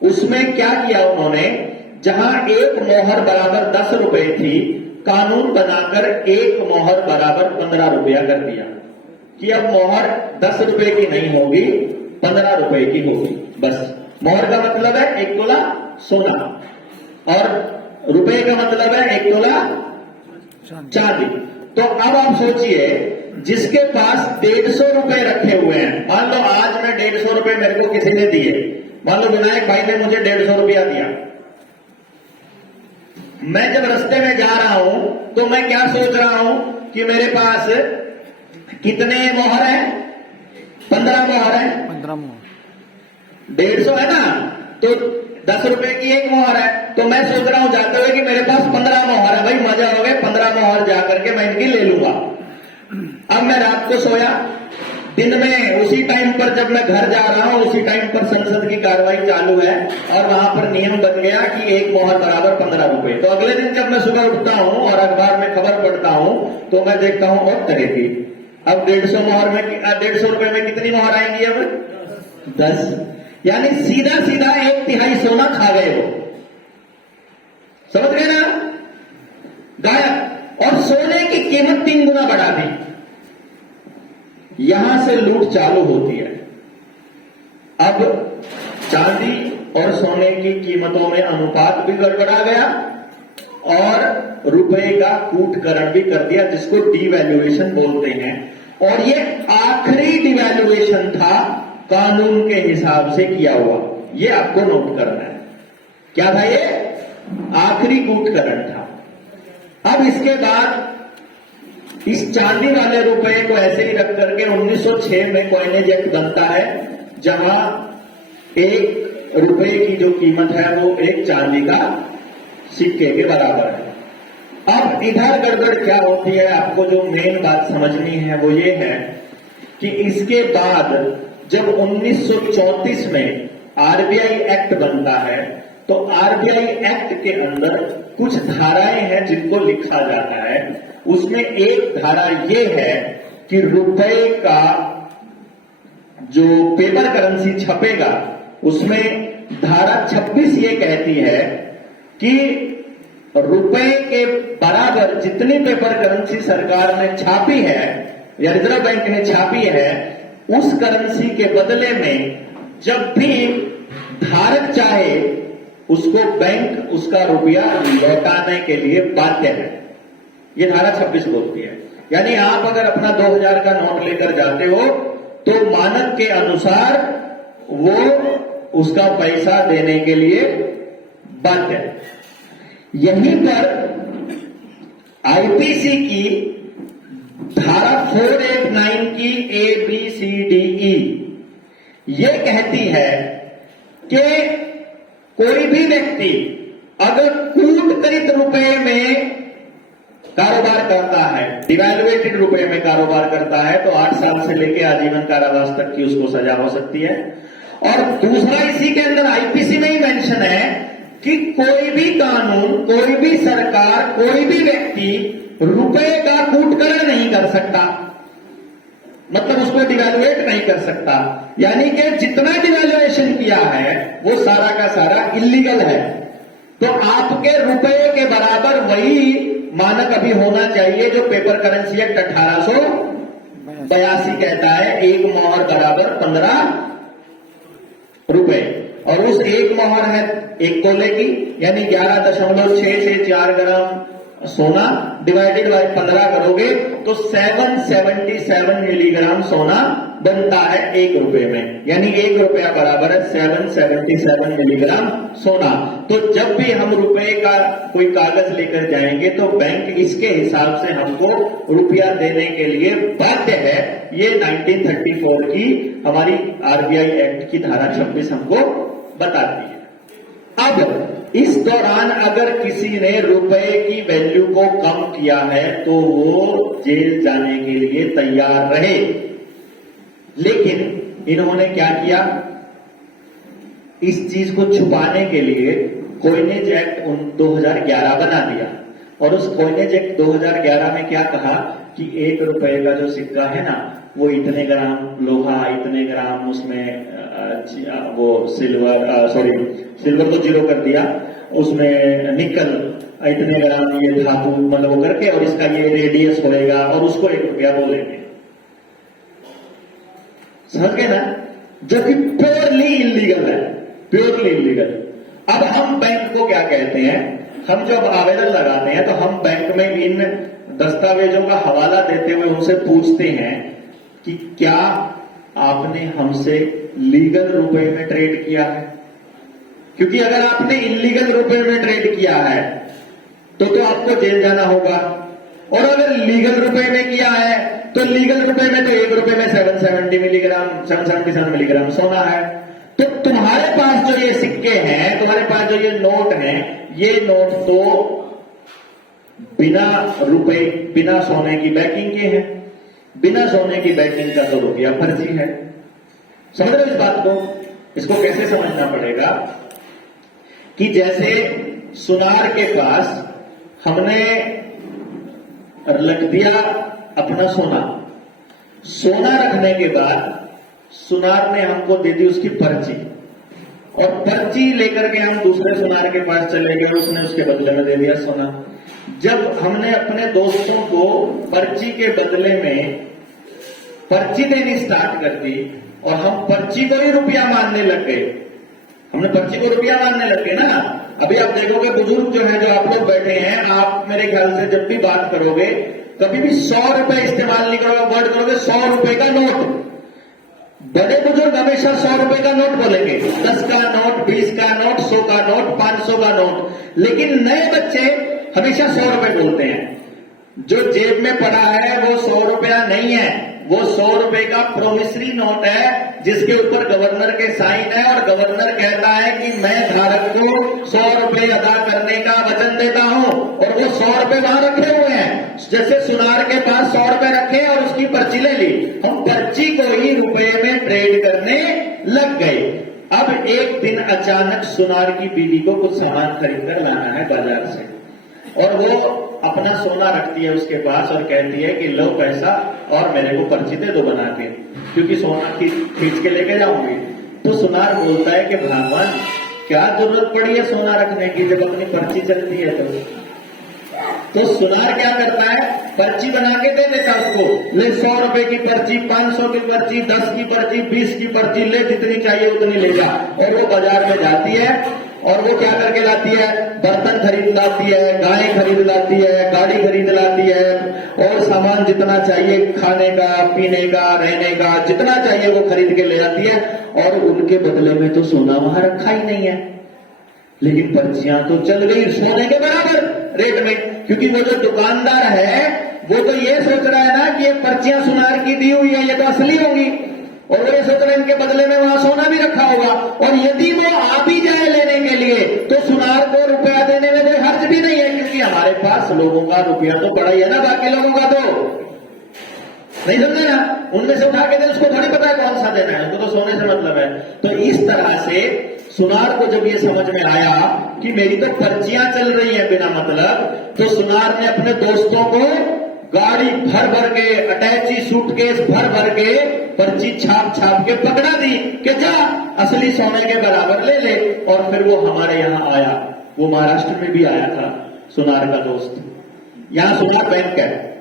उसमें क्या किया उन्होंने, जहां एक मोहर बराबर 10 रुपए थी, कानून बनाकर एक मोहर बराबर 15 रुपया कर दिया कि अब मोहर 10 रुपए की नहीं होगी, 15 रुपए की होगी। बस मोहर का मतलब है 1 तोला सोना और रुपए का मतलब है 1 तोला चांदी। तो अब आप सोचिए, जिसके पास 150 रुपए रखे हुए हैं, मान लो आज मैं 150 रुपए मेरे को किसी ने दिए, मान लो विनायक भाई ने मुझे 150 रुपया दिया, मैं जब रास्ते में जा रहा हूं तो मैं क्या सोच रहा हूं कि मेरे पास कितने मोहर है, 15 मोहर है, 15 मोहर, 150 है ना, तो 10 रुपए की एक मोहर है, तो मैं सोच रहा हूं जाते हुए कि मेरे पास 15 मोहर है, भाई मजा हो गया, 15 मोहर जाकर के मैं इनकी ले लूंगा। अब मैं रात को सोया, दिन में उसी टाइम पर जब मैं घर जा रहा हूं उसी टाइम पर संसद की कार्रवाई चालू है और वहां पर नियम बन गया कि एक मोहर बराबर 15 रुपए। तो अगले दिन जब मैं सुबह उठता हूं और अखबार में खबर पढ़ता हूं तो मैं देखता हूं और तरह की, अब 150 मोहर में 150 रुपए में कितनी मोहर आएंगी, अब 10, यानी सीधा सीधा 1/3 सोना खा गए वो, समझ गए ना, गायब। और सोने की कीमत 3 गुना बढ़ा दी। यहां से लूट चालू होती है। अब चांदी और सोने की कीमतों में अनुपात भी गड़बड़ा गया और रुपए का कूटकरण भी कर दिया, जिसको डिवैल्यूएशन बोलते हैं। और ये आखिरी डिवैल्यूएशन था कानून के हिसाब से किया हुआ, ये आपको नोट करना है। क्या था ये? आखिरी कूटकरण था। अब इसके बाद इस चांदी वाले रुपए को ऐसे ही रख करके 1906 में कॉइनेज एक्ट बनता है, जहां 1 रुपए की जो कीमत है वो 1 चांदी का सिक्के के बराबर है। अब इधर गड़बड़ क्या होती है, आपको जो मेन बात समझनी है वो ये है कि इसके बाद जब 1934 में आरबीआई एक्ट बनता है, तो आरबीआई एक्ट के अंदर कुछ धाराएं हैं जिनको लिखा जाता है। उसमें एक धारा ये है कि रुपए का जो पेपर करेंसी छपेगा, उसमें धारा 26 ये कहती है कि रुपए के बराबर जितनी पेपर करेंसी सरकार ने छापी है या रिजर्व बैंक ने छापी है, उस करेंसी के बदले में जब भी धारक चाहे उसको बैंक उसका रुपया लौटाने के लिए बाध्य है। ये धारा 26 बोलती है। यानी आप अगर अपना 2000 का नोट लेकर जाते हो तो मानक के अनुसार वो उसका पैसा देने के लिए बाध्य है। यहीं पर आईपीसी की धारा 489 की ABCDE ये कहती है कि कोई भी व्यक्ति अगर कूटकरित रुपए में कारोबार करता है, डिवैल्यूएटेड रुपए में कारोबार करता है, तो 8 साल से लेकर आजीवन कारावास तक की उसको सजा हो सकती है। और दूसरा इसी के अंदर आईपीसी में ही मेंशन है कि कोई भी कानून, कोई भी सरकार, कोई भी व्यक्ति रुपए का कूटकरण नहीं कर सकता, मतलब उसको डिवैल्यूएट नहीं कर सकता। यानी कि जितना डिवैल्यूएशन किया है वो सारा का सारा इलीगल है। तो आपके रुपए के बराबर वही मानक अभी होना चाहिए जो पेपर करेंसी एक्ट 1882 कहता है, 1 मोहर बराबर 15 रुपए। और उस 1 मोहर है 1 तोले की, यानी 11.664 ग्राम सोना डिवाइडेड बाय 15 करोगे तो 777 मिलीग्राम सोना बनता है 1 रुपए में, यानी 1 रुपया बराबर है 777 मिलीग्राम सोना। तो जब भी हम रुपए का कोई कागज लेकर जाएंगे तो बैंक इसके हिसाब से हमको रुपया देने के लिए बाध्य है। ये 1934 की हमारी आरबीआई एक्ट की धारा 26 हमको बताती है। अब इस दौरान अगर किसी ने रुपए की वैल्यू को कम किया है तो वो जेल जाने के लिए तैयार रहे। लेकिन इन्होंने क्या किया, इस चीज को छुपाने के लिए कॉइनेज एक्ट 2011 बना दिया। और उस कॉइनेज एक्ट 2011 में क्या कहा कि 1 रुपए का जो सिक्का है ना, वो इतने ग्राम लोहा, इतने ग्राम उसमें वो सिल्वर सिल्वर को 0 कर दिया, उसमें निकल इतने ग्राम ये धातु मतलब वो करके, और इसका ये रेडियस होएगा और उसको 1 रुपया बोलेंगे। समझ गए ना? जो कि प्योरली इलीगल है, प्योरली इलीगल। अब हम बैंक को क्या कहते हैं, हम जब आवेदन लगाते हैं तो हम बैंक में इन दस्तावेजों का हवाला देते हुए उनसे पूछते हैं कि क्या आपने हमसे लीगल रुपए में ट्रेड किया है? क्योंकि अगर आपने इलीगल रुपए में ट्रेड किया है तो आपको जेल जाना होगा, और अगर लीगल रुपए में किया है तो लीगल रुपए में तो 1 रुपए में 777 मिलीग्राम सोना है। तो तुम्हारे पास जो ये सिक्के हैं, तुम्हारे पास जो ये नोट हैं, ये नोट तो बिना रुपए बिना सोने की बैकिंग के हैं। बिना सोने की बैकिंग का तो रुपया फर्जी है। समझ रहे हो इस बात को? इसको कैसे समझना पड़ेगा कि जैसे सुनार के पास हमने रख दिया अपना सोना, सोना रखने के बाद सुनार ने हमको दे दी उसकी पर्ची, और पर्ची लेकर के हम दूसरे सुनार के पास चले गए, उसने उसके बदले में दे दिया सोना। जब हमने अपने दोस्तों को पर्ची के बदले में पर्ची देनी स्टार्ट कर दी और हम पर्ची को ही रुपया मानने लग गए, हमने पर्ची को रुपया मानने लग गए ना। अभी आप देखोगे बुजुर्ग जो है, जो आप लोग बैठे हैं, आप मेरे ख्याल से जब भी बात करोगे कभी भी 100 रुपए इस्तेमाल नहीं करोगे, वर्ड करोगे 100 रुपए का नोट। बड़े बुजुर्ग हमेशा 100 रुपए का नोट बोलेंगे, 10 का नोट, 20 का नोट, 100 का नोट, 500 का नोट। लेकिन नए बच्चे हमेशा 100 रुपए बोलते हैं। जो जेब में पड़ा है वो 100 रुपया नहीं है, वो 100 रुपए का प्रोमिसरी नोट है जिसके ऊपर गवर्नर के साइन है, और गवर्नर कहता है कि मैं धारक को 100 रुपए अदा करने का वचन देता हूं, और वो 100 रुपए वहां रखे हुए हैं। जैसे सुनार के पास 100 रुपए रखे और उसकी पर्ची ले ली, हम पर्ची को ही रुपए में ट्रेड करने लग गए। अब एक दिन अचानक सुनार की बीवी को कुछ सामान खरीद कर लाना है बाजार से, और वो अपना सोना रखती है उसके पास और कहती है कि लो पैसा और मेरे को पर्ची दे दो बना के, क्योंकि सोना खींच के लेके जाऊंगी। तो सुनार बोलता है कि भगवान क्या जरूरत पड़ी है सोना रखने की जब अपनी पर्ची चलती है। तो सुनार क्या करता है, पर्ची बना के दे देता उसको, ले 100 रुपए की पर्ची, 500 की पर्ची, 10 की पर्ची, 20 की पर्ची, ले जितनी चाहिए उतनी ले जा। और वो बाजार में जाती है और वो क्या करके लाती है, बर्तन खरीद लाती है, गाय खरीद लाती है, गाड़ी खरीद लाती है, और सामान जितना चाहिए खाने का, पीने का, रहने का, जितना चाहिए वो खरीद के ले जाती है। और उनके बदले में तो सोना वहां रखा ही नहीं है, लेकिन पर्चियां तो चल गई सोने के बराबर रेट में, क्योंकि वो जो दुकानदार है वो तो ये सोच रहा है ना कि ये पर्चियां सुनार की दी हुई है, ये तो असली होंगी, और वो ये सोच रहे हैं इनके बदले में वहां सोना भी रखा होगा। और यदि वो आ भी जाए लेने के लिए तो सुनार को रुपया देने में कोई हर्ज भी नहीं है, क्योंकि हमारे पास लोगों का रुपया तो पड़ा ही है ना, बाकी लोगों का तो नहीं समझे ना, उनमें से उठा के दे, उसको थोड़ी पता है कौन सा देना है, उनको तो सोने से मतलब है। तो इस तरह से सुनार को जब ये समझ में आया कि मेरी तो पर्चियां चल रही हैं बिना मतलब, तो सुनार ने अपने दोस्तों को गाड़ी भर भर के, अटैची सूटकेस भर भर के पर्ची छाप छाप के पकड़ा दी कि जा असली सोने के बराबर ले ले। और फिर वो हमारे यहाँ आया, वो महाराष्ट्र में भी आया था सुनार का दोस्त, यहां सुनार बैंक है,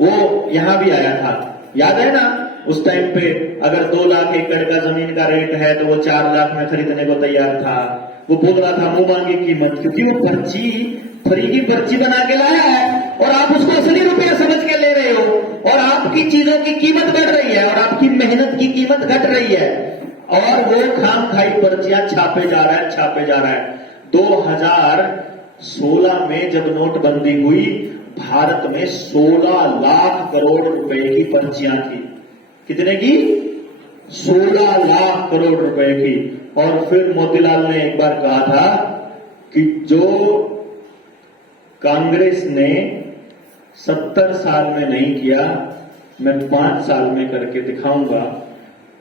वो यहां भी आया था, याद है ना? उस टाइम पे अगर 2 लाख एकड़ का जमीन का रेट है तो वो 4 लाख में खरीदने को तैयार था। वो बोल रहा था मुंह मांगी कीमत, क्योंकि वो पर्ची फ्री की पर्ची बना के लाया है और आप उसको असली रुपया समझ के ले रहे हो, और आपकी चीजों की कीमत बढ़ रही है और आपकी मेहनत की कीमत घट रही है, और वो खाम खाई पर्चियां छापे जा रहा है, छापे जा रहा है। 2016 में जब नोटबंदी हुई, भारत में 16 लाख करोड़ रुपए की पर्चियां थी। कितने की? 16 लाख करोड़ रुपए की। और फिर मोतीलाल ने एक बार कहा था कि जो कांग्रेस ने 70 साल में नहीं किया, मैं 5 साल में करके दिखाऊंगा,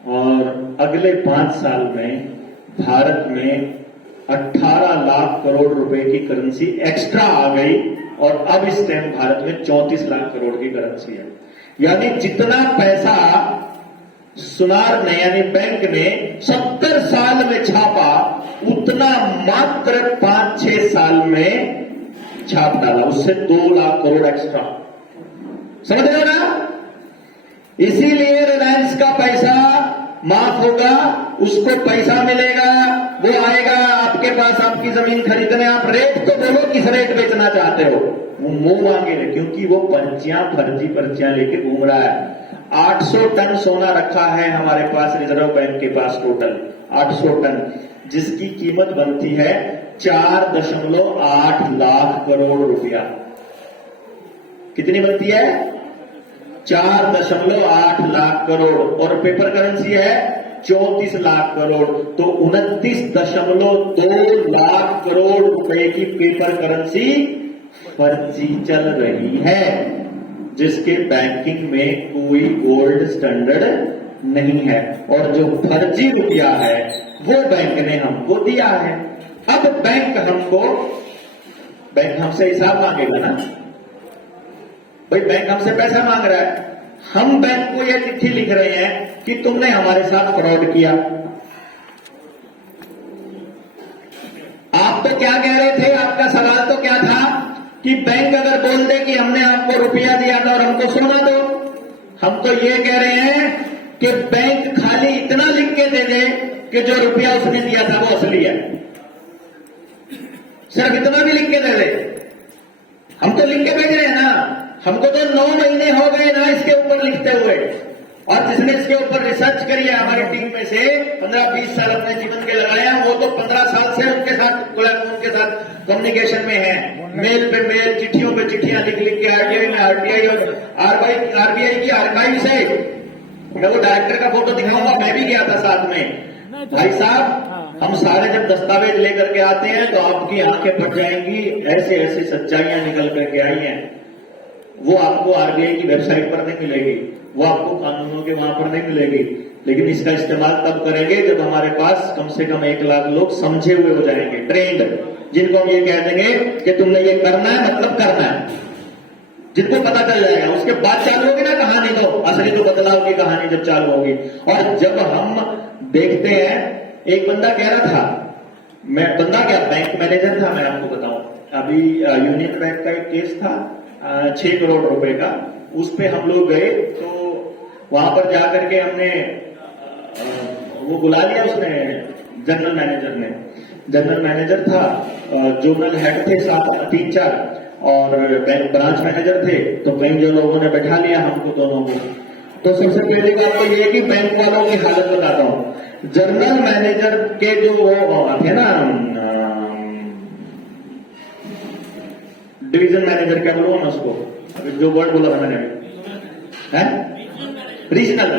और अगले 5 साल में भारत में 18 लाख करोड़ रुपए की करेंसी एक्स्ट्रा आ गई, और अब इस टाइम भारत में 34 लाख करोड़ की करेंसी है। यानी जितना पैसा सुनार ने यानी बैंक ने 70 साल में छापा, उतना मात्र 5-6 साल में छाप डाला, उससे 2 लाख करोड़ एक्स्ट्रा। समझ रहे हो ना? इसीलिए रिलायंस का पैसा माफ होगा, उसको पैसा मिलेगा, वो आएगा आपके पास आपकी जमीन खरीदने। आप रेट तो बोलो किस रेट बेचना चाहते हो, वो मुंह मांगे, क्योंकि वो पर्चियां, फर्जी पर्चियां लेके घूम रहा है। 800 टन सोना रखा है हमारे पास, रिजर्व बैंक के पास, टोटल 800 टन, जिसकी कीमत बनती है 4.8 लाख करोड़ रुपया। कितनी बनती है? 4.8 लाख करोड़। और पेपर करेंसी है 34 लाख करोड़। तो 29.2 लाख करोड़ रुपए की पेपर करेंसी फर्जी चल रही है, जिसके बैंकिंग में कोई गोल्ड स्टैंडर्ड नहीं है। और जो फर्जी रुपया है वो बैंक ने हमको दिया है। अब बैंक हमसे हिसाब मांगेगा ना भाई, बैंक हमसे पैसा मांग रहा है, हम बैंक को यह चिट्ठी लिख रहे हैं कि तुमने हमारे साथ फ्रॉड किया। आप तो क्या कह रहे थे, आपका सवाल तो क्या था कि बैंक अगर बोल दे कि हमने आपको रुपया दिया था और हमको सोना दो। हम तो ये कह रहे हैं कि बैंक खाली इतना लिख के दे दे कि जो रुपया उसने दिया था वो असली है, सिर्फ इतना भी लिख के दे दे। हम तो लिख के भेज रहे हैं ना, हमको तो 9 महीने हो गए ना इसके ऊपर लिखते हुए। और जिसने इसके ऊपर रिसर्च करी है हमारी टीम में से 15-20 साल अपने जीवन के लगाए हैं, वो तो 15 साल से उनके साथ कम्युनिकेशन में है, मेल पे मेल, चिट्ठियों पे चिट्ठियां लिख लिख के आरटीआई में, आरटीआई और आरबीआई की आर्काइव से मैं वो डायरेक्टर का फोटो दिखाऊंगा, मैं भी गया था साथ में। भाई साहब, हम सारे जब दस्तावेज लेकर के आते हैं तो आपकी आंखें फट जाएंगी, ऐसे ऐसे सच्चाइयां निकल करके आई हैं। वो आपको आरबीआई की वेबसाइट पर नहीं मिलेगी, वो आपको कानूनों के वहां पर नहीं मिलेगी, लेकिन इसका इस्तेमाल तब करेंगे जब हमारे पास कम से कम 1 लाख लोग समझे हुए हो जाएंगे, ट्रेंड, जिनको हम ये कह देंगे कि तुमने ये करना है मतलब करना है, जिनको पता चल जाएगा। उसके बाद चालू होगी ना कहानी, तो असली तो बदलाव की कहानी जब चालू होगी। और जब हम देखते हैं, एक बंदा कह रहा था, बंदा क्या, बैंक मैनेजर था, मैं आपको बताऊं, अभी यूनियन बैंक का एक केस था 6 करोड़ रुपए का, उस पे हम लोग गए तो वहां पर जाकर के हमने वो बुला लिया, उसने जनरल मैनेजर था, जोनल हेड थे 3-4 और बैंक ब्रांच मैनेजर थे। तो बैंक जो लोगों ने बैठा लिया हमको दोनों को। तो सबसे पहली बात तो ये कि बैंक वालों की हालत बताता हूं। जनरल मैनेजर के जो थे ना, डिवीजन मैनेजर, क्या बोलूं मैं उसको, जो वर्ड बोला था मैंने, है रीजनल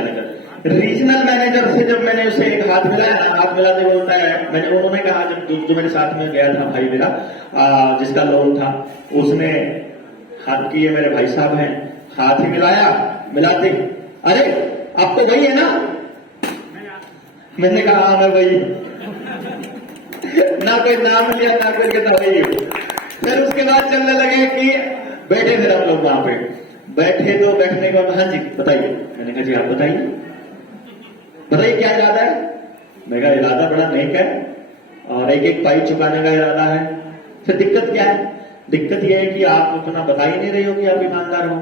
मैनेजर से जब मैंने उसे एक हाथ मिलाते बोलता है, उन्होंने कहा, जब जो मेरे साथ में गया था भाई मेरा, जिसका लोन था, उसने हाथ किए, मेरे भाई साहब हैं, हाथ ही मिलाते, अरे आप तो वही है ना? मैंने कहा हाँ मैं वही, ना कोई नाम लिया ना कोई कहता वही। फिर उसके बाद चलने लगे कि बैठे, फिर हम लोग वहां पे बैठे, तो बैठने के बाद हाँ जी बताइए। मैंने कहा जी आप बताइए क्या इरादा है? मैं कहा इरादा बड़ा नेक है और एक पाई चुकाने का इरादा है। फिर दिक्कत क्या है? दिक्कत यह है कि आप उतना बता ही नहीं रहे हो कि आप ईमानदार हो।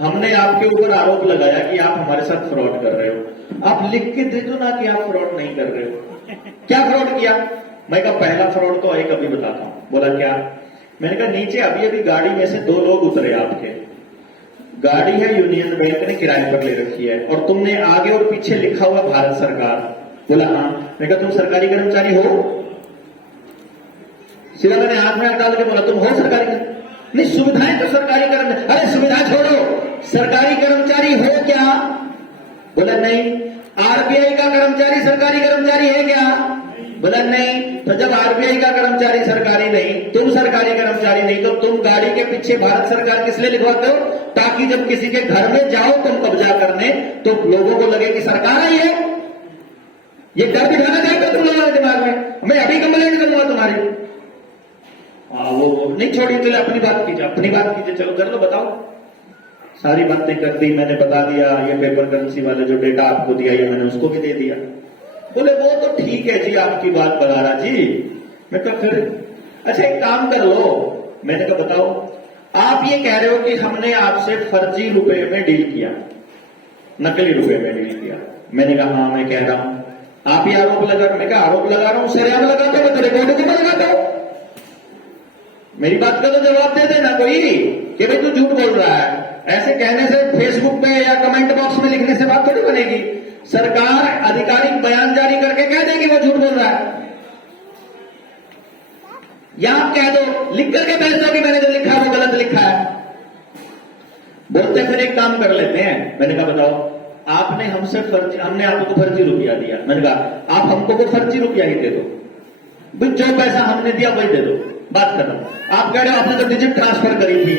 हमने आपके ऊपर आरोप लगाया कि आप हमारे साथ फ्रॉड कर रहे हो, आप लिख के दे दो ना कि आप फ्रॉड नहीं कर रहे हो। क्या फ्रॉड किया? मैं कहा पहला फ्रॉड तो एक अभी बताता हूं। बोला क्या? मैंने कहा नीचे अभी गाड़ी में से 2 लोग उतरे, आपके गाड़ी है यूनियन बैंक ने किराए पर ले रखी है और तुमने आगे और पीछे लिखा हुआ भारत सरकार। बोला हाँ। मैं कहा तुम सरकारी कर्मचारी हो? सीधा मैंने हाथ में डाल के बोला तुम हो सरकारी? नहीं, सुविधाएं तो सरकारी कर्मचारी। अरे सुविधा छोड़ो, सरकारी कर्मचारी हो क्या? बोला नहीं। आरबीआई का कर्मचारी सरकारी कर्मचारी है क्या? बोला नहीं। तो जब आरबीआई का कर्मचारी सरकारी नहीं, तुम सरकारी कर्मचारी नहीं, तो तुम गाड़ी के पीछे भारत सरकार किस लिए लिखवाते हो? ताकि जब किसी के घर में जाओ तुम कब्जा करने तो लोगों को लगे कि सरकार आई है। ये डर बिठाना चाहिए तुम लोगों के दिमाग में। मैं अभी कंप्लेंट करूंगा तुम्हारी। वो नहीं छोड़ी, तो अपनी बात कीजिए, चलो कर लो, बताओ। सारी बातें कर दी, मैंने बता दिया ये पेपर करेंसी वाला जो डेटा आपको दिया ये मैंने उसको भी दे दिया। बोले वो तो ठीक है जी आपकी बात बघारा जी। मैं कहा फिर अच्छा एक काम कर लो। मैंने कहा बताओ, आप ये कह रहे हो कि हमने आपसे फर्जी रुपए में डील किया, नकली रुपए में डील किया। मैंने कहा हाँ मैं कह रहा हूं। आप ये आरोप लगा, मैं क्या आरोप लगा रहा हूं, सरेआम लगाता हूं, मैं तो रिकॉर्ड क्यों लगाता हूं। मेरी बात का तो जवाब दे देना कोई कि भाई तू झूठ बोल रहा है। ऐसे कहने से फेसबुक पे या कमेंट बॉक्स में लिखने से बात थोड़ी बनेगी। सरकार आधिकारिक बयान जारी करके कह देगी वो झूठ बोल रहा है, या आप कह दो लिख करके भेज दो कि मैंने जो लिखा है वो गलत लिखा है। बोलते फिर एक काम कर लेते हैं। मैंने कहा बताओ, आपने हमसे फर्जी, हमने आपको फर्जी रुपया दिया। मैंने कहा आप हमको वो फर्जी रुपया ही दे दो, जो पैसा हमने दिया वही दे दो, बात खत्म। आप कह रहे हो आपने तो डिजिट ट्रांसफर करी थी,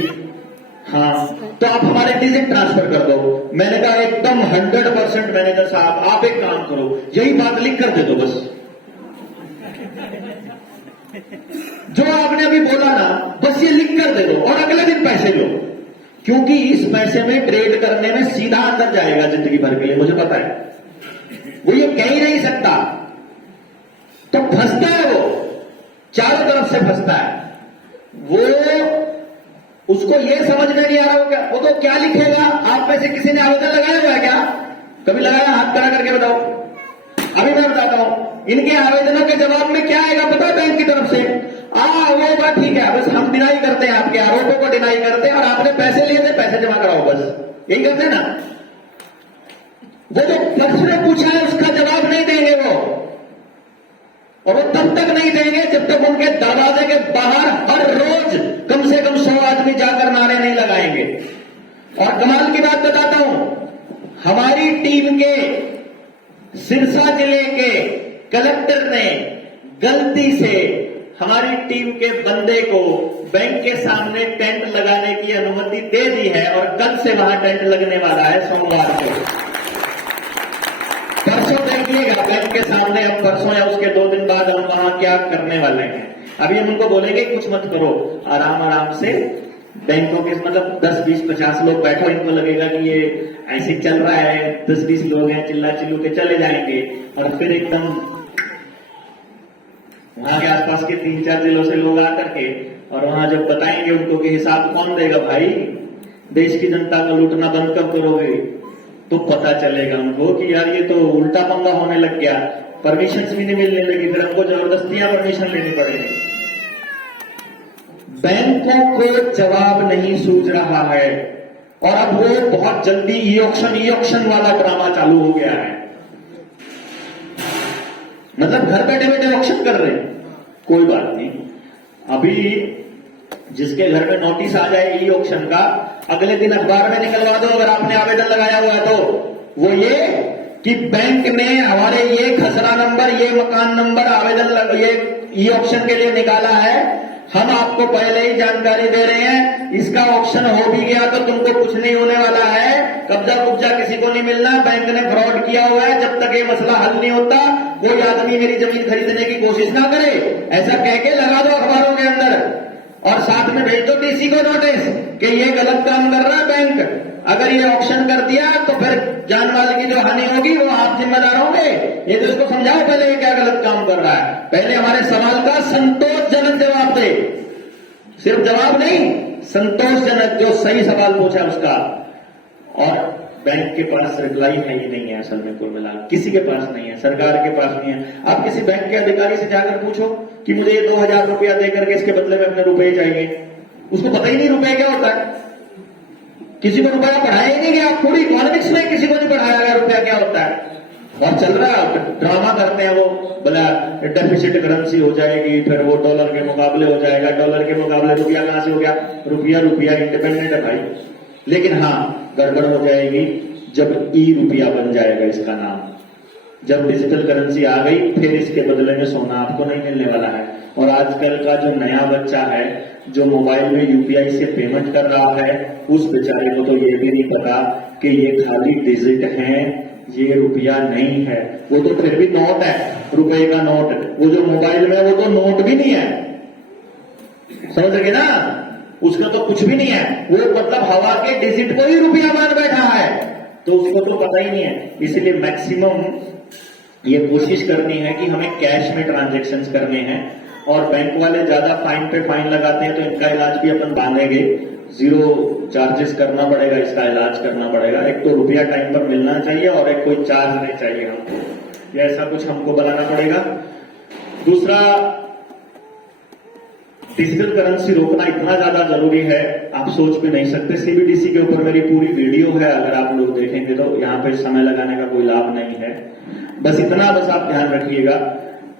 हाँ तो आप हमारे डिजिट ट्रांसफर कर दो। मैंने कहा एकदम 100% मैनेजर साहब आप एक काम करो, यही बात लिख कर दे दो बस, जो आपने अभी बोला ना बस ये लिख कर दे दो और अगले दिन पैसे लो, क्योंकि इस पैसे में ट्रेड करने में सीधा अंदर जाएगा जिंदगी भर के लिए, मुझे पता है। वो ये कह ही नहीं सकता, तो फंसता है वो, चारों तरफ से फंसता है वो। उसको ये समझ में नहीं आ रहा वो तो क्या लिखेगा। आप में से किसी ने आवेदन लगाया हुआ है क्या? कभी लगाया? हाथ खड़ा करके बताओ। अभी मैं बताता हूं इनके आवेदनों के जवाब में क्या आएगा पता है बैंक की तरफ से? वो बात ठीक है, बस हम डिनाई करते हैं, आपके आरोपों को डिनाई करते हैं और आपने पैसे लिए थे, पैसे जमा कराओ, बस यही करते हैं ना। वो जो प्रश्न पूछा है उसका जवाब नहीं देंगे वो, और वो तब तक नहीं देंगे जब तक उनके दरवाजे के बाहर हर रोज कम से कम 100 आदमी जाकर नारे नहीं लगाएंगे। और कमाल की बात बताता हूं, हमारी टीम के सिरसा जिले के कलेक्टर ने गलती से हमारी टीम के बंदे को बैंक के सामने टेंट लगाने की अनुमति दे दी है और कल से वहां टेंट लगने वाला है, सोमवार को। परसों देखिएगा बैंक के सामने, अब परसों या उसके 2 दिन बाद हम वहां क्या करने वाले हैं। अभी हम उनको बोलेंगे कुछ मत करो, आराम आराम से बैंकों के मतलब 10, 20, 50 लोग बैठो, इनको लगेगा कि ये ऐसे चल रहा है, 10, 20 लोग हैं, चिल्ला चिल्लू के चले जाएंगे और फिर एकदम वहां के आसपास के 3-4 जिलों से लोग आकर के और वहां जब बताएंगे उनको कि हिसाब कौन देगा भाई, देश की जनता का लूटना बंद कब करोगे, तो पता चलेगा उनको कि यार ये तो उल्टा पंगा होने लग गया, परमिशन भी नहीं मिलने लगी, फिर हमको जबरदस्तियां परमिशन लेनी पड़ेगी। बैंकों को जवाब नहीं सूझ रहा है और अब वो बहुत जल्दी ई ऑक्शन वाला ड्रामा चालू हो गया है। मतलब घर बैठे बैठे ऑक्शन कर रहे हैं। कोई बात नहीं, अभी जिसके घर में नोटिस आ जाए ई ऑक्शन का, अगले दिन अखबार में निकलवा दो अगर आपने आवेदन लगाया हुआ है तो। वो ये कि बैंक ने हमारे ये खसरा नंबर, ये मकान नंबर आवेदन ये ई ऑक्शन के लिए निकाला है, हम आपको पहले ही जानकारी दे रहे हैं, इसका ऑक्शन हो भी गया तो तुमको कुछ नहीं होने वाला है, कब्जा कुब्जा किसी को नहीं मिलना, बैंक ने फ्रॉड किया हुआ है, जब तक ये मसला हल नहीं होता कोई आदमी मेरी जमीन खरीदने की कोशिश ना करे, ऐसा कह के लगा दो अखबारों के अंदर और साथ में भेज दो डीसी को नोटिस कि ये गलत काम कर रहा है बैंक, अगर ये ऑक्शन कर दिया तो फिर जान माल की जो हानि होगी वो आप जिम्मेदार होंगे। ये तो इसको समझाओ पहले ये क्या गलत काम कर रहा है, पहले हमारे सवाल का संतोषजनक जवाब दे, सिर्फ जवाब नहीं, संतोषजनक जो सही सवाल पूछा उसका। और बैंक के पास रिप्लाई है ही नहीं है, असल में कुल मिला किसी के पास नहीं है, सरकार के पास नहीं है। आप किसी बैंक के अधिकारी से जाकर पूछो कि मुझे ये 2000 रुपया देकर के इसके बदले में अपने रुपए चाहिए, उसको पता ही नहीं रुपए क्या होता है, किसी को रुपया पढ़ाया ही नहीं गया, पूरी इकोनॉमिक्स में किसी को नहीं पढ़ाया गया रुपया क्या होता है। और चल रहा है ड्रामा करते हैं वो, बोला डेफिसिट करेंसी हो जाएगी, फिर वो डॉलर के मुकाबले हो जाएगा, डॉलर के मुकाबले रुपया कहां से हो गया, रुपया इंडिपेंडेंट है भाई। लेकिन हाँ गड़बड़ हो जाएगी जब ई रुपया बन जाएगा इसका नाम, जब डिजिटल करेंसी आ गई फिर इसके बदले में सोना आपको नहीं मिलने वाला है। और आजकल का जो नया बच्चा है जो मोबाइल में यूपीआई से पेमेंट कर रहा है, उस बेचारे को तो ये भी नहीं पता कि ये खाली डिजिट है, ये रुपया नहीं है, वो तो फिर भी नोट है, रुपए का नोट, वो जो मोबाइल में वो तो नोट भी नहीं है, समझ गए ना, उसका तो कुछ भी नहीं है, वो मतलब हवा के डिजिट को ही रुपया मान बैठा है, तो उसको तो पता ही नहीं है। इसलिए मैक्सिमम ये कोशिश करनी है कि हमें कैश में ट्रांजेक्शन्स करने हैं, और बैंक वाले ज्यादा फाइन पे फाइन लगाते हैं तो इनका इलाज भी अपन बांधेंगे, 0 चार्जेस करना पड़ेगा, इसका इलाज करना पड़ेगा। एक तो रुपया टाइम पर मिलना चाहिए और एक कोई चार्ज नहीं चाहिए हमको, ये ऐसा कुछ हमको बनाना पड़ेगा। दूसरा, डिजिटल करेंसी रोकना इतना ज्यादा जरूरी है, आप सोच भी नहीं सकते। सीबीडीसी के ऊपर मेरी पूरी वीडियो है, अगर आप लोग देखेंगे तो यहाँ पे समय लगाने का कोई लाभ नहीं है। बस इतना बस आप ध्यान रखिएगा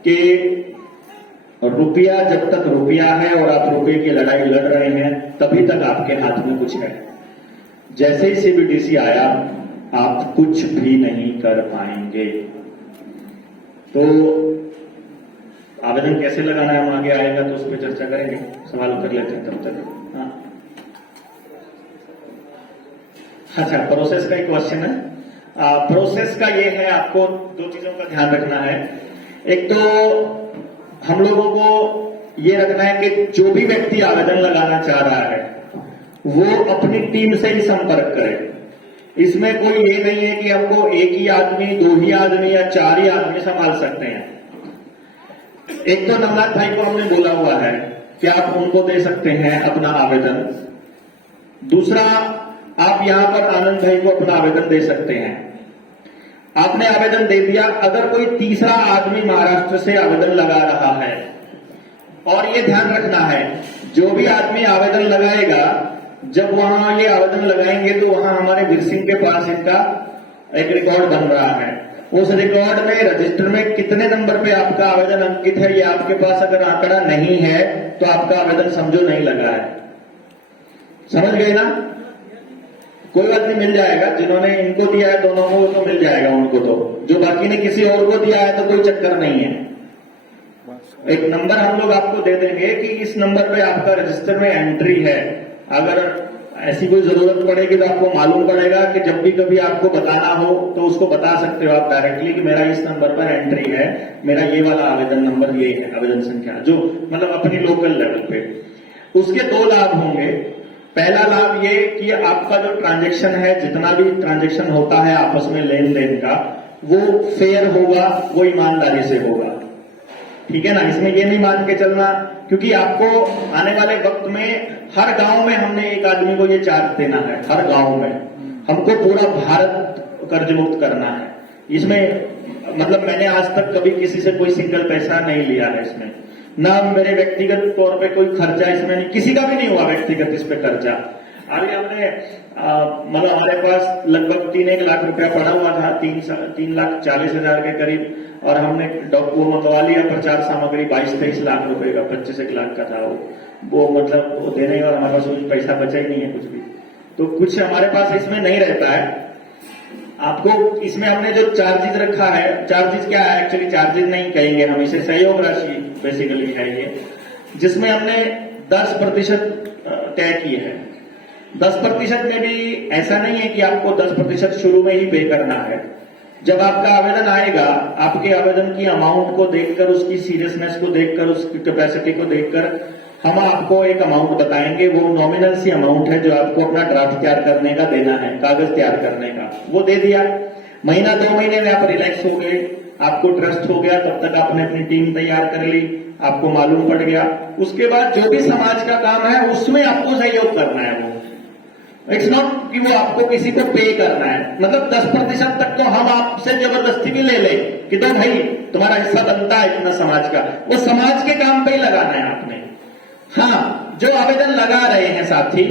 कि रुपया जब तक रुपया है और आप रुपये की लड़ाई लड़ रहे हैं तभी तक आपके हाथ में कुछ है। जैसे ही सीबीडीसी आया आप कुछ भी नहीं कर पाएंगे। तो आवेदन कैसे लगाना है, हम आगे आएगा तो उस पर चर्चा करेंगे, सवाल कर लेते हैं तब तक। हाँ, अच्छा, प्रोसेस का एक क्वेश्चन है। प्रोसेस का ये है, आपको 2 चीजों का ध्यान रखना है। एक तो हम लोगों को ये रखना है कि जो भी व्यक्ति आवेदन लगाना चाह रहा है वो अपनी टीम से ही संपर्क करे। इसमें कोई ये नहीं है कि हमको एक ही आदमी, 2 ही आदमी या 4 ही आदमी संभाल सकते हैं। एक तो नवनाथ भाई को हमने बोला हुआ है कि आप उनको दे सकते हैं अपना आवेदन। दूसरा, आप यहां पर आनंद भाई को अपना आवेदन दे सकते हैं। आपने आवेदन दे दिया, अगर कोई तीसरा आदमी महाराष्ट्र से आवेदन लगा रहा है, और ये ध्यान रखना है जो भी आदमी आवेदन लगाएगा, जब वहां ये आवेदन लगाएंगे तो वहां हमारे वीर सिंह के पास इसका एक रिकॉर्ड बन रहा है। उस रिकॉर्ड में, रजिस्टर में कितने नंबर पे आपका आवेदन अंकित है, ये आपके पास अगर आंकड़ा नहीं है तो आपका आवेदन समझो नहीं लगा है। समझ गए ना? कोई बात नहीं, मिल जाएगा। जिन्होंने इनको दिया है दोनों को तो मिल जाएगा उनको, तो जो बाकी ने किसी और को दिया है तो कोई चक्कर नहीं है। एक नंबर हम लोग आपको दे देंगे कि इस नंबर पे आपका रजिस्टर में एंट्री है। अगर ऐसी कोई जरूरत पड़ेगी तो आपको मालूम पड़ेगा कि जब भी कभी आपको बताना हो तो उसको बता सकते हो आप डायरेक्टली कि मेरा इस नंबर पर एंट्री है, मेरा ये वाला आवेदन नंबर ये है, आवेदन संख्या, जो मतलब अपनी लोकल लेवल पे। उसके 2 लाभ होंगे। पहला लाभ ये कि आपका जो ट्रांजैक्शन है, जितना भी ट्रांजैक्शन होता है आपस में लेन देन का, वो फेयर होगा, वो ईमानदारी से होगा। ठीक है ना? इसमें ये नहीं मान के चलना, क्योंकि आपको आने वाले वक्त में हर गांव में हमने एक आदमी को ये चार्ज देना है। हर गांव में हमको पूरा भारत कर्ज मुक्त करना है। इसमें मतलब मैंने आज तक कभी किसी से कोई सिंगल पैसा नहीं लिया है इसमें, ना मेरे व्यक्तिगत तौर पे कोई खर्चा इसमें नहीं, किसी का भी नहीं हुआ व्यक्तिगत इस पे खर्चा। अभी हमने मतलब हमारे पास लगभग 3-1 लाख रुपया पड़ा हुआ था, 3,40,000 के करीब, और हमने वो मंगवा लिया प्रचार सामग्री 22-23 लाख रुपए का, 25-1 लाख का था वो मतलब वो देने का, और हमारे पास कुछ पैसा बचा ही नहीं है कुछ भी। तो कुछ हमारे पास इसमें नहीं रहता है। आपको इसमें हमने जो चार्जेस रखा है, चार्जेस क्या है, एक्चुअली चार्जेस नहीं कहेंगे हम इसे, सहयोग राशि बेसिकली है ये, जिसमें हमने 10% तय की है। 10% में भी ऐसा नहीं है कि आपको 10% शुरू में ही पे करना है। जब आपका आवेदन आएगा, आपके आवेदन की अमाउंट को देखकर, उसकी सीरियसनेस को देखकर, उसकी कैपेसिटी को देखकर हम आपको एक अमाउंट बताएंगे। वो नॉमिनल सी अमाउंट है जो आपको अपना ड्राफ्ट तैयार करने का देना है, कागज तैयार करने का, वो दे दिया। महीना 2 महीने में आप रिलैक्स हो गए, आपको ट्रस्ट हो गया, तब तक आपने अपनी टीम तैयार कर ली, आपको मालूम पड़ गया। उसके बाद जो भी समाज का काम है उसमें आपको सहयोग करना है। वो इट्स नॉट कि वो आपको किसी को पे करना है। मतलब 10% तक तो हम आपसे जबरदस्ती भी ले लें कि तो भाई तुम्हारा हिस्सा बनता है इतना समाज का, वो समाज के काम पे ही लगाना है आपने। हाँ, जो आवेदन लगा रहे हैं साथी,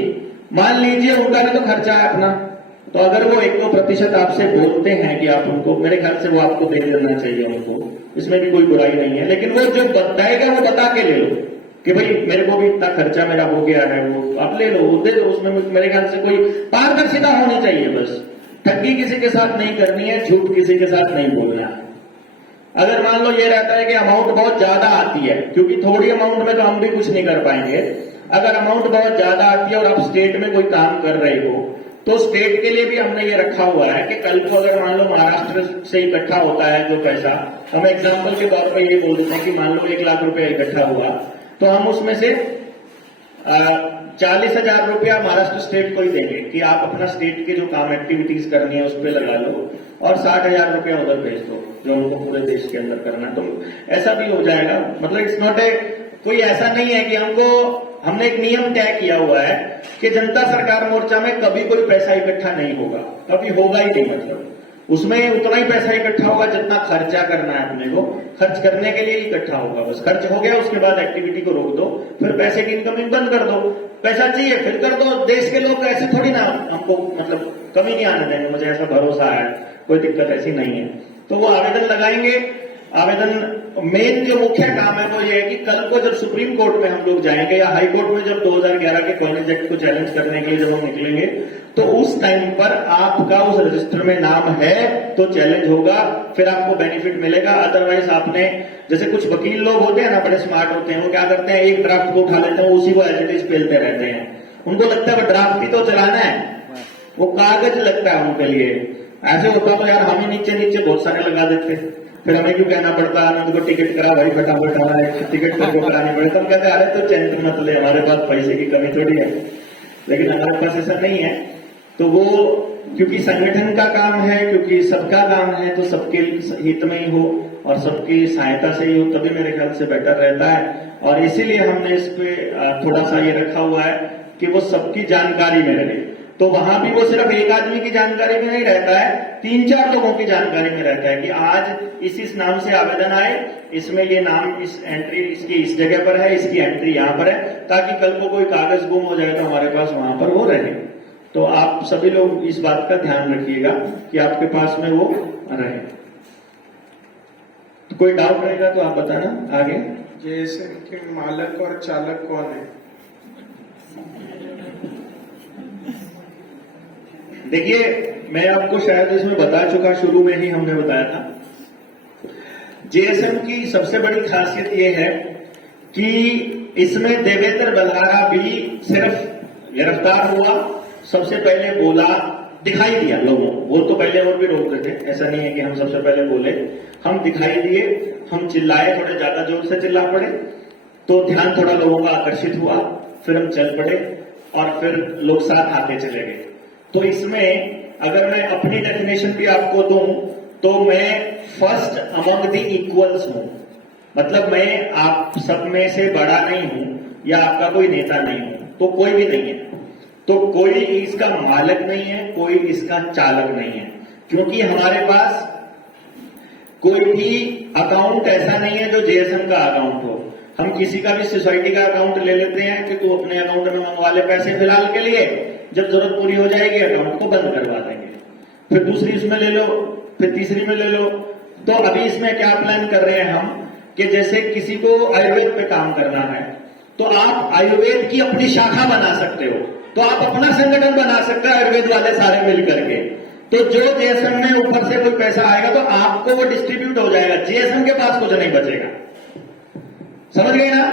मान लीजिए उनका भी तो खर्चा है अपना, तो अगर वो 1-2% आपसे बोलते हैं कि आप उनको, मेरे ख्याल से वो आपको दे देना चाहिए उनको, इसमें भी कोई बुराई नहीं है। लेकिन वो जो बताएगा वो बता के ले लो कि भाई मेरे को भी इतना खर्चा मेरा हो गया है, वो आप ले लो, वो दे दो। उसमें मेरे ख्याल से कोई पारदर्शिता होनी चाहिए। बस ठगी किसी के साथ नहीं करनी है, झूठ किसी के साथ नहीं बोलना है। अगर मान लो ये रहता है कि अमाउंट बहुत ज्यादा आती है, क्योंकि थोड़ी अमाउंट में तो हम भी कुछ नहीं कर पाएंगे। अगर अमाउंट बहुत ज्यादा आती है और आप स्टेट में कोई काम कर रहे हो, तो स्टेट के लिए भी हमने ये रखा हुआ है कि कल को अगर मान लो महाराष्ट्र से इकट्ठा होता है जो पैसा, हम एग्जाम्पल के तौर पर ये बोल देते हैं कि मान लो 1 लाख रुपया इकट्ठा हुआ, तो हम उसमें से 40,000 रुपया महाराष्ट्र स्टेट को ही देंगे कि आप अपना स्टेट के जो काम एक्टिविटीज करनी है उस पर लगा लो, और 60,000 रुपया उधर भेज दो जो उनको पूरे देश के अंदर करना है। तो ऐसा भी हो जाएगा। मतलब इट्स नॉट ए, कोई ऐसा नहीं है कि हमने एक नियम तय किया हुआ है कि जनता सरकार मोर्चा में कभी कोई पैसा इकट्ठा नहीं होगा, कभी होगा ही नहीं। मतलब उसमें उतना ही पैसा इकट्ठा होगा जितना खर्चा करना है अपने को, खर्च करने के लिए इकट्ठा होगा। बस खर्च हो गया, उसके बाद एक्टिविटी को रोक दो, फिर पैसे की इनकमिंग बंद कर दो। पैसा चाहिए फिर कर दो। देश के लोग ऐसे थोड़ी ना हमको मतलब कमी नहीं आने देंगे, मुझे ऐसा भरोसा है, कोई दिक्कत ऐसी नहीं है। तो वो आवेदन लगाएंगे। आवेदन मेन जो मुख्य काम है वो ये है कि कल को जब सुप्रीम कोर्ट में हम लोग जाएंगे या हाई कोर्ट में जब 2011 के कॉलेज एक्ट को चैलेंज करने के लिए जब हम निकलेंगे, तो उस टाइम पर आपका उस रजिस्टर में नाम है तो चैलेंज होगा, फिर आपको बेनिफिट मिलेगा। अदरवाइज आपने, जैसे कुछ वकील लोग होते हैं ना, बड़े स्मार्ट होते हैं, वो क्या करते हैं, एक ड्राफ्ट को उठा लेते हैं, उसी को एज इट इज पेलते रहते हैं। उनको लगता है वो ड्राफ्ट ही तो चलाना है, वो कागज लगता है उनके लिए। ऐसे होता तो यार हम ही नीचे नीचे बहुत सारे लगा देते, फिर हमें क्यों कहना पड़ता है आनंद को टिकट करा भाई, फटाफट हमारा टिकट को करानी पड़े। तो हम कहते हैं अरे तो टेंशन मत ले, हमारे पास पैसे की कमी थोड़ी है। लेकिन हमारे पास ऐसा नहीं है। तो वो क्योंकि संगठन का काम है, क्योंकि सबका काम है, तो सबके हित में ही हो और सबकी सहायता से ही हो, तभी मेरे ख्याल से बेटर रहता है। और इसीलिए हमने इस पे थोड़ा सा ये रखा हुआ है कि वो सबकी जानकारी में रहे। तो वहां भी वो सिर्फ एक आदमी की जानकारी में नहीं रहता है, 3-4 लोगों की जानकारी में रहता है कि आज इस नाम से आवेदन आए, इसमें ये नाम, इस एंट्री इसकी इस जगह पर है, इसकी एंट्री यहाँ पर है, ताकि कल को कोई कागज गुम हो जाए तो हमारे पास वहां पर वो रहे। तो आप सभी लोग इस बात का ध्यान रखिएगा कि आपके पास में वो रहे। तो कोई डाउट रहेगा तो आप बताना आगे। जेएसएम के मालक और चालक कौन है? देखिए, मैं आपको शायद इसमें बता चुका, शुरू में ही हमने बताया था। जेएसएम की सबसे बड़ी खासियत यह है कि इसमें देवेंद्र बलहारा भी सिर्फ गिरफ्तार हुआ, सबसे पहले बोला, दिखाई दिया लोगों को। वो तो पहले और भी रोकते थे, ऐसा नहीं है कि हम सबसे पहले बोले, हम दिखाई दिए, हम चिल्लाए, थोड़े ज्यादा जोर से चिल्ला पड़े, तो ध्यान थोड़ा लोगों का आकर्षित हुआ, फिर हम चल पड़े और फिर लोग साथ आते चले गए। तो इसमें अगर मैं अपनी डेफिनेशन भी आपको दूं तो मैं फर्स्ट अमंग द इक्वल्स हूं। मतलब मैं आप सब में से बड़ा नहीं हूं या आपका कोई नेता नहीं हूं, तो कोई भी नहीं है। तो कोई इसका मालिक नहीं है, कोई इसका चालक नहीं है, क्योंकि हमारे पास कोई भी अकाउंट ऐसा नहीं है जो जेएसएम का अकाउंट हो। हम किसी का भी सोसाइटी का अकाउंट ले लेते हैं कि तू अपने अकाउंट में मंगवा ले पैसे फिलहाल के लिए, जब जरूरत पूरी हो जाएगी अकाउंट को बंद करवा देंगे, फिर दूसरी इसमें ले लो, फिर तीसरी में ले लो। तो अभी इसमें क्या प्लान कर रहे हैं हम कि जैसे किसी को आयुर्वेद पे काम करना है तो आप आयुर्वेद की अपनी शाखा बना सकते हो, तो आप अपना संगठन बना सकते हो आयुर्वेद वाले सारे मिल करके। तो जो जेएसएम में ऊपर से कोई पैसा आएगा तो आपको वो डिस्ट्रीब्यूट हो जाएगा, जेएसएम के पास कुछ नहीं बचेगा। समझ गए ना?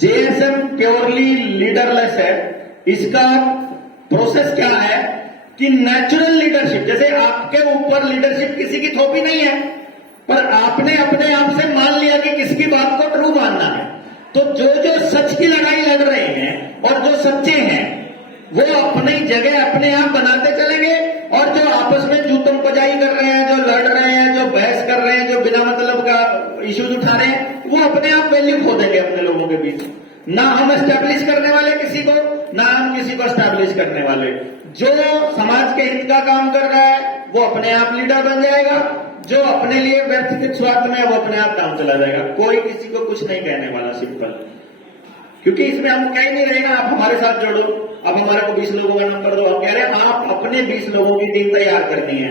जेएसएम प्योरली लीडरलेस है। इसका प्रोसेस क्या है कि नेचुरल लीडरशिप, जैसे आपके ऊपर लीडरशिप किसी की थोपी नहीं है, पर आपने अपने आप से मान लिया कि किसकी बात को ट्रू मानना है। तो जो जो सच की लड़ाई लड़ रहे हैं और जो सच्चे हैं वो अपनी जगह अपने आप बनाते चलेंगे, और जो आपस में जूतम पजाई कर रहे हैं, जो लड़ रहे हैं, जो बहस कर रहे हैं, जो बिना मतलब का इश्यूज उठा रहे हैं, वो अपने आप वैल्यू खो देंगे अपने लोगों के बीच। ना हम एस्टैब्लिश करने वाले किसी को, ना हम किसी को एस्टैब्लिश करने वाले। जो समाज के हित का काम कर रहा है वो अपने आप लीडर बन जाएगा, जो अपने लिए व्यक्तिगत स्वार्थ में है वो अपने आप काम चला जाएगा। कोई किसी को कुछ नहीं कहने वाला, सिंपल। क्योंकि इसमें हम कह नहीं रहे ना आप हमारे साथ जोड़ो, अब हमारे को 20 लोगों का नंबर दो, हम कह रहे हैं आप अपने 20 लोगों की टीम तैयार करनी है।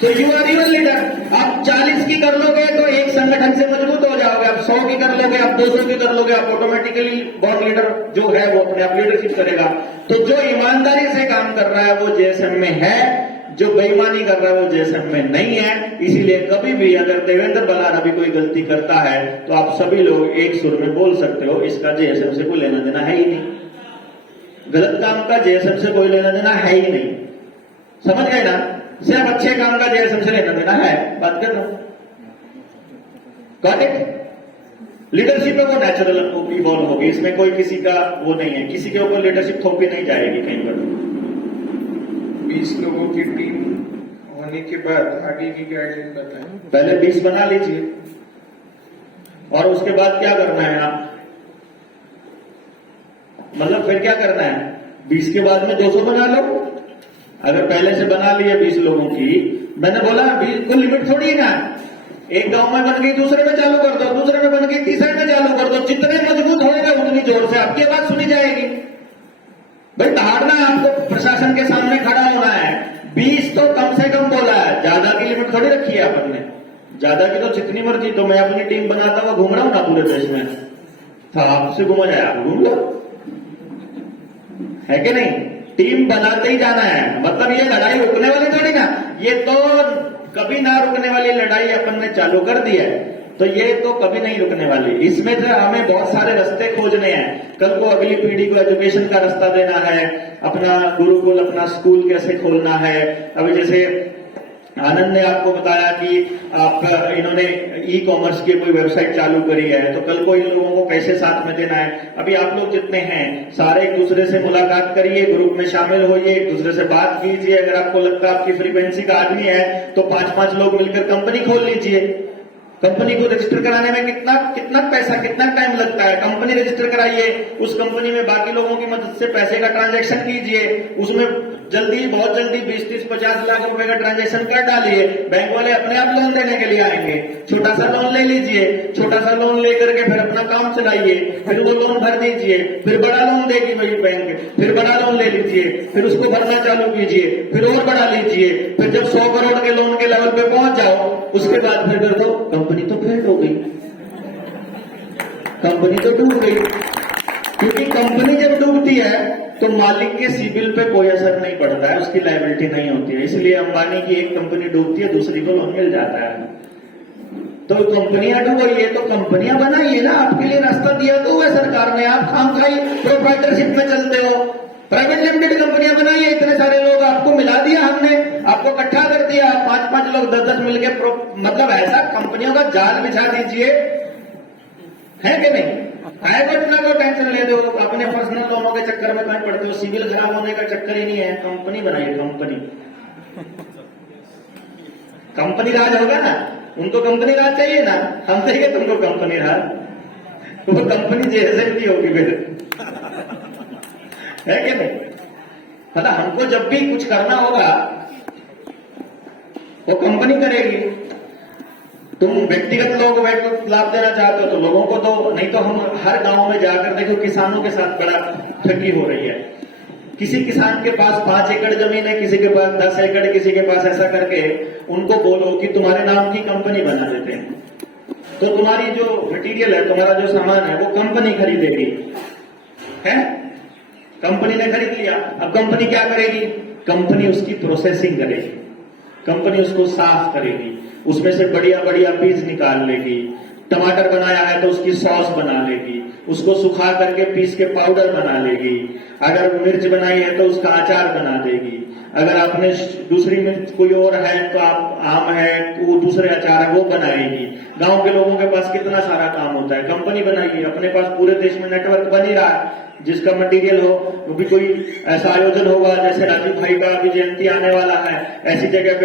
तो यू आर यूर लीडर। आप 40 की कर लोगे तो एक संगठन से मजबूत हो जाओगे, आप 100 की कर लोगे, आप 200 की कर लोगे, आप ऑटोमेटिकली बॉन्ड लीडर जो है वो अपने आप लीडरशिप करेगा। तो जो ईमानदारी से काम कर रहा है वो जेएसएम में है, जो बेईमानी कर रहा है वो जेएसएम में नहीं है। इसीलिए कभी भी अगर देवेंद्र बलहारा भी कोई गलती करता है तो आप सभी लोग एक सुर में बोल सकते हो, इसका जेएसएम से कोई लेना देना है ही नहीं। गलत काम का जेएसएम से कोई लेना देना है ही नहीं। समझ गए ना? सिर्फ अच्छे काम का जेएसएम से लेना देना है। बात कर रहा हूं, गॉट इट? लीडरशिप है वो नेचुरल इवॉल्व होगी, इसमें कोई किसी का वो नहीं है, किसी के ऊपर लीडरशिप थोपी नहीं जाएगी कहीं पर। 20 लोगों की टीम होने के बाद आगे की गाइडलाइन बताएं। पहले 20 बना लीजिए और उसके बाद क्या करना है आप, मतलब फिर क्या करना है, 20 के बाद में 200 बना लो। अगर पहले से बना लिए 20 लोगों की, मैंने बोला 20 को लिमिट थोड़ी है ना, एक गांव में बन गई दूसरे में चालू कर दो, दूसरे में बन गई तीसरे में चालू कर दो, जितने मजबूत होएगा उतनी जोर से आपकी बात सुनी जाएगी। भाई दहाड़ना है आपको, प्रशासन के सामने खड़ा होना है। 20 तो कम से कम बोला है, ज्यादा की लिमिट थोड़ी रखी है अपन ने, ज्यादा की तो जितनी मर्जी, तो मैं अपनी टीम बनाता हुआ घूम रहा हूं ना पूरे देश में, था आपसे घूमा जाए, आप घूम लो, है कि नहीं। टीम बनाते ही जाना है, मतलब ये लड़ाई रुकने वाली थोड़ी ना, ये तो कभी ना रुकने वाली लड़ाई अपन ने चालू कर दी है, तो ये तो कभी नहीं रुकने वाली। इसमें से हमें बहुत सारे रास्ते खोजने हैं। कल को अगली पीढ़ी को एजुकेशन का रास्ता देना है, अपना गुरुकुल, अपना स्कूल कैसे खोलना है। अभी जैसे आनंद ने आपको बताया कि इन्होंने ई कॉमर्स की कोई वेबसाइट चालू करी है, तो कल को इन लोगों को कैसे साथ में देना है। अभी आप लोग जितने हैं सारे एक दूसरे से मुलाकात करिए, ग्रुप में शामिल होइए, एक दूसरे से बात कीजिए। अगर आपको लगता है आपकी फ्रीक्वेंसी का आदमी है तो 5-5 लोग मिलकर कंपनी खोल लीजिए। कंपनी को रजिस्टर कराने में कितना पैसा, कितना टाइम लगता है, कंपनी रजिस्टर कराइए, उस कंपनी में बाकी लोगों की मदद से पैसे का ट्रांजैक्शन कीजिए, उसमें जल्दी, बहुत जल्दी 20-30-50 लाख रुपए का ट्रांजैक्शन कर डालिए, बैंक वाले अपने आप लोन देने के लिए आएंगे। छोटा सा लोन ले लीजिए, छोटा सा लोन लेकर के फिर अपना काम चलाइए, फिर वो लोन भर दीजिए, फिर बड़ा लोन देगी वही बैंक, फिर बड़ा लोन ले लीजिए, फिर उसको भरना चालू कीजिए, फिर और बढ़ा लीजिए, फिर जब 100 करोड़ के लोन के लेवल पे पहुंच जाओ, उसके बाद फिर कर दो, कंपनी तो फेल हो गई, कंपनी तो डूब गई। क्योंकि कंपनी जब डूबती है तो मालिक के सिबिल पे कोई असर नहीं पड़ता है, उसकी लायबिलिटी नहीं होती है। इसलिए अंबानी की एक कंपनी डूबती है, दूसरी को लोन मिल जाता है। तो कंपनियां डूब रही है तो कंपनियां बनाइए ना, आपके लिए रास्ता दिया तो है सरकार ने, आप खामखाई प्रोप्राइटरशिप में चलते हो। प्राइवेट लिमिटेड कंपनियां बनाइए, इतने सारे लोग आपको मिला दिया हमने, आपको इकट्ठा कर दिया, 5-5 लोग 10-10 मिलकर, मतलब ऐसा कंपनियों का जाल बिछा दीजिए, है कि नहीं। प्राइवेट ना को टेंशन ले दो, अपने पर्सनल लोनों के चक्कर में कहीं पड़ते हो, सिविल खराब होने का चक्कर ही नहीं है। कंपनी बनाइए, कंपनी राज होगा ना, उनको कंपनी राज चाहिए ना, हम देंगे तुमको कंपनी राज, तो वो कंपनी जैसे भी होगी फिर, है कि नहीं। मतलब हमको जब भी कुछ करना होगा वो कंपनी करेगी। तुम व्यक्तिगत लोगों को लाभ देना चाहते हो तो लोगों को दो, नहीं तो हम हर गांव में जाकर देखो किसानों के साथ बड़ा ठगी हो रही है। किसी किसान के पास 5 एकड़ जमीन है, किसी के पास 10 एकड़, किसी के पास, ऐसा करके उनको बोलो कि तुम्हारे नाम की कंपनी बना देते हैं, तो तुम्हारी जो मटेरियल है, तुम्हारा जो सामान है, वो कंपनी खरीदेगी, है। कंपनी ने खरीद लिया, अब कंपनी क्या करेगी, कंपनी उसकी प्रोसेसिंग करेगी, कंपनी उसको साफ करेगी, उसमें से बढ़िया बढ़िया बीज निकाल लेगी। टमाटर बनाया है तो उसकी सॉस बना लेगी, उसको सुखा करके पीस के पाउडर बना लेगी। अगर मिर्च बनाई है तो उसका अचार बना देगी। अगर आपने दूसरी मिर्च कोई और है तो आप आम है तो वो दूसरे अचार है वो बनाएगी। गांव के लोगों के पास कितना सारा काम होता है, कंपनी बनाइए। अपने पास पूरे देश में नेटवर्क बन ही रहा है, जिसका मटेरियल हो, वो भी कोई ऐसा आयोजन होगा जैसे राजीव भाई का अभी जयंती आने वाला है, ऐसी जगह पे